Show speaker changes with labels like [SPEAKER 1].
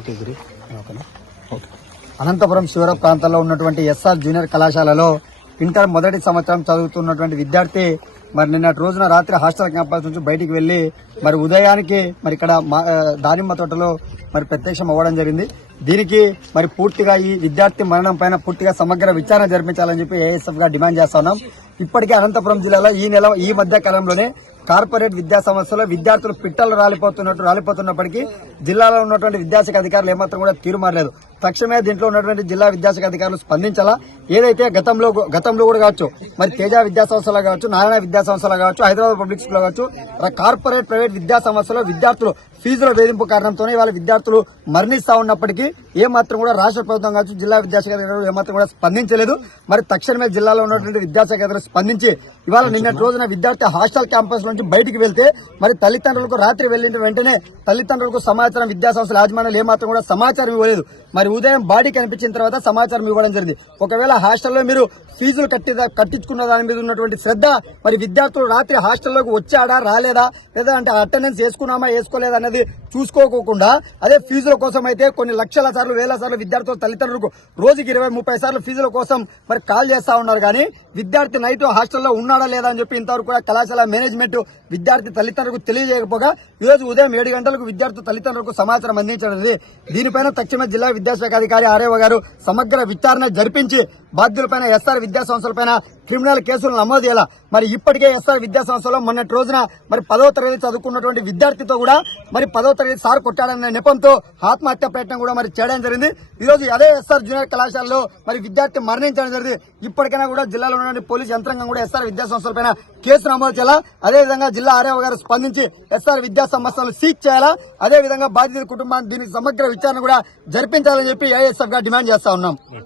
[SPEAKER 1] okay Anantapuram శివర ప్రాంతంలో ఉన్నటువంటి SR junior కళాశాలలో ఇంటర్ మొదటి సంవత్సరం చదువుతున్నటువంటి విద్యార్థి మరి నిన్నటి రోజున రాత్రి హాస్టల్ క్యాంపస్ నుంచి బయటికి వెళ్లి మరి ఉదయానికి మరి ఇక్కడ దానిమ్మ తోటలో మరి ప్రత్యక్షం అవ్వడం జరిగింది దీనికి మరి పూర్తిగా ఈ విద్యార్థి మరణం పైన పూర్తిగా సమగ్ర విచారణ జరిపించాలని చెప్పి ఏఎస్ఎఫ్ గా డిమాండ్ చేస్తున్నాం ఇప్పటికే అనంతపురం జిల్లాలో ఈ నెల ఈ మధ్య కాలంలోనే కార్పొరేట్ విద్యా సంస్థలో విద్యార్థులు పిట్టలు రాలిపోతున్నట్టు రాలిపోతున్నప్పటికీ జిల్లాలో ఉన్నటువంటి విద్యాశాఖ అధికారులు ఏమాత్రం కూడా తీరుమారలేదు తక్షణమే దీంట్లో ఉన్నటువంటి జిల్లా విద్యాశాఖ అధికారులు స్పందించాలా ఏదైతే గతంలో గతంలో కూడా కావచ్చు మరి తేజ విద్యా సంస్థలో కావచ్చు నారాయణ విద్యా సంస్థలో కావచ్చు హైదరాబాద్ పబ్లిక్ స్కూల్లో కావచ్చు కార్పొరేట్ ప్రైవేట్ విద్యా సంస్థలో విద్యార్థులు ఫీజుల వేధింపు కారణంతోనే ఇవాళ విద్యార్థులు మరణిస్తా ఉన్నప్పటికీ ఏమాత్రం కూడా రాష్ట్ర ప్రభుత్వం కావచ్చు జిల్లా విద్యాశాఖ అధికారులు ఏమాత్రం కూడా స్పందించలేదు మరి తక్షణమే జిల్లాలో ఉన్నటువంటి విద్యాశాఖ అధికారులు స్పందించి ఇవాళ నిన్నటి రోజున విద్యార్థి హాస్టల్ క్యాంపస్ నుంచి బయటికి వెళ్తే మరి తల్లిదండ్రులకు రాత్రి వెళ్ళిన వెంటనే తల్లిదండ్రులకు సమాచారం విద్యాసంస్థల యాజమాన్యాలు ఏమాత్రం కూడా సమాచారం ఇవ్వలేదు మరి ఉదయం బాడీ కనిపించిన తర్వాత సమాచారం ఇవ్వడం జరిగింది ఒకవేళ హాస్టల్లో మీరు ఫీజులు కట్టి కట్టించుకున్న దాని మీద ఉన్నటువంటి శ్రద్ధ మరి విద్యార్థులు రాత్రి హాస్టల్లోకి వచ్చాడా రాలేదా లేదా అంటే అటెండెన్స్ వేసుకున్నామా వేసుకోలేదా అనేది చూసుకోకుండా అదే ఫీజుల కోసం అయితే కొన్ని లక్షల సార్లు వేల సార్లు విద్యార్థుల తల్లిదండ్రులకు రోజుకి ఇరవై ముప్పై సార్లు ఫీజుల కోసం మరి కాల్ చేస్తా ఉన్నారు కానీ విద్యార్థి నైట్ హాస్టల్లో ఉన్నాడా లేదా అని చెప్పి ఇంతవరకు కూడా కళాశాల మేనేజ్మెంట్ విద్యార్థి తల్లిదండ్రులకు తెలియజేయకపోగా ఈరోజు ఉదయం ఏడు గంటలకు విద్యార్థి తల్లిదండ్రులకు సమాచారం అందించడం దీనిపైన తక్షణ జిల్లా విద్యాశాఖ అధికారి ఆరేవ గారు సమగ్ర విచారణ జరిపించి బాధ్యులపైన ఎస్ఆర్ విద్యా సంస్థలపైన క్రిమినల్ కేసులు నమోదు చేయాలి మరి ఇప్పటికే ఎస్ఆర్ విద్యా సంస్థలో మొన్నటి రోజున మరి పదవ తరగతి చదువుకున్నటువంటి విద్యార్థితో కూడా మరి పదవ తరగతి సార్ కొట్టాడన్న నెపంతో ఆత్మహత్య ప్రయత్నం కూడా మరి చేయడం జరిగింది ఈరోజు అదే ఎస్ఆర్ జూనియర్ కళాశాలలో మరి విద్యార్థి మరణించడం జరిగింది ఇప్పటికైనా కూడా జిల్లాలో ఉన్నటువంటి పోలీస్ యంత్రాంగం కూడా ఎస్ఆర్ విద్యా పైన కేసు నమోదు చేయాలా అదేవిధంగా జిల్లా ఆర్యవ గారు స్పందించి ఎస్ఆర్ విద్యా సంస్థలను సీజ్ చేయాలా అదేవిధంగా బాధితుల కుటుంబానికి దీనికి సమగ్ర విచారణ కూడా జరిపించాలని చెప్పి ఏఎస్ఎఫ్ గా డిమాండ్ చేస్తా ఉన్నాం